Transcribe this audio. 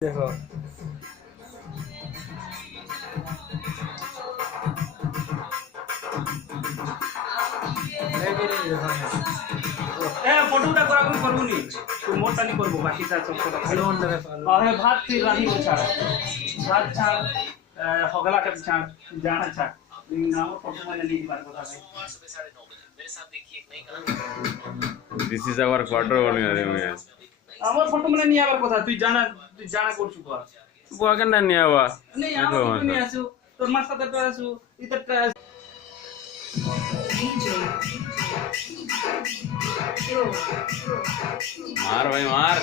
দেখো ফটোটা করা আমি করবো নি তো মোরটা নি করবো বাকিটা সব ফটো ভালো অন্ডারে ভালো আরে ভাত তুই রানি ছাড় ভাত ছাড় হগলা কা ছাড় জানা ছাড় নাম ফটো মানে নিতে পারবো কথা This is our quarter only. আমার ফটো মানে নিয়ে আবার কথা তুই জানা করছু কর Bukan niya ba? নেই আমার ফটো নিয়ে আসু তোর মার সাথে তো আসু ইতটা मार भाई मार